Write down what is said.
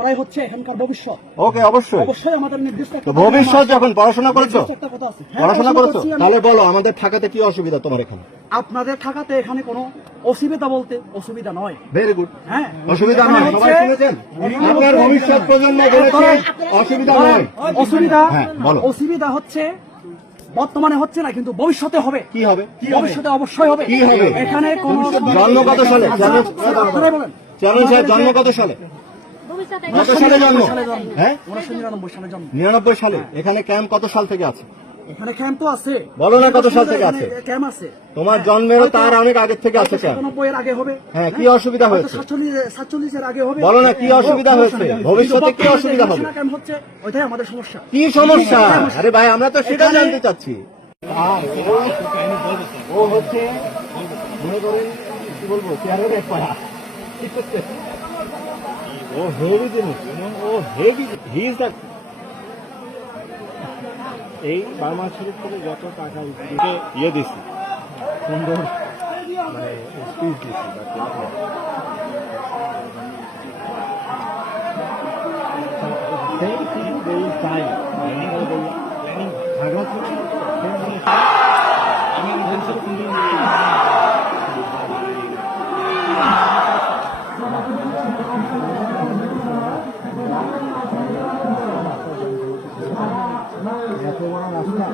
আমরাই হচ্ছে এখানকার ভবিষ্যৎ। ওকে, অবশ্যই অবশ্যই আমাদের নির্দিষ্ট একটা ভবিষ্যৎ। যখন পড়াশোনা করেছো, একটা কথা আছে। হ্যাঁ, পড়াশোনা করেছো, করছি আমি। তাহলে বলো আমাদের থাকাতে কি অসুবিধা তোমার এখানে? আপনাদের থাকাতে এখানে কোনো অসুবিধা বলতে অসুবিধা নয়। Very good. হ্যাঁ, অসুবিধা নয়, সবাই শুনেছেন? আপনার ভবিষ্যৎ প্রজন্ম বলেছে অসুবিধা নয়। অসুবিধা, হ্যাঁ, বলো। অসুবিধা হচ্ছে বর্তমানে হচ্ছে না, কিন্তু ভবিষ্যতে হবে। কি হবে? ভবিষ্যতে অবশ্যই হবে। কি হবে? এখানে কোনো জন্ম কত সালে? আপনারা বলেন। চেয়ারম্যান সাহেব, জন্ম কত সালে? কত সালে জন্ম? হ্যাঁ, 1999 সালে জন্ম। 99 সালে। এখানে ক্যাম্প কত সাল থেকে আছে? এখানে ক্যাম্প তো আছে। বলো না কত সাল থেকে আছে? ক্যাম্প আছে। তোমার জন্মেরও তার অনেক আগে থেকে আছে ক্যাম্প। 97 এর আগে হবে। হ্যাঁ, কি অসুবিধা হয়েছে? 47 এর আগে হবে। বলো না কি অসুবিধা হয়েছে? ভবিষ্যতে কি অসুবিধা হবে? ক্যাম্প হচ্ছে, ওইটাই আমাদের সমস্যা। কি সমস্যা? আরে ভাই, আমরা তো সেটা জানতে চাচ্ছি। ও হচ্ছে মনে করেন কি বলবো, চেয়ারের এক পাড়া। ও হেভি জিনিস, ও হেভি, হি ইজ দ্য। এই বার্মা শরীফ থেকে যত টাকা ইয়ে দিছি, সুন্দর মানে স্পিচ দিছি, এত বড় রাস্তা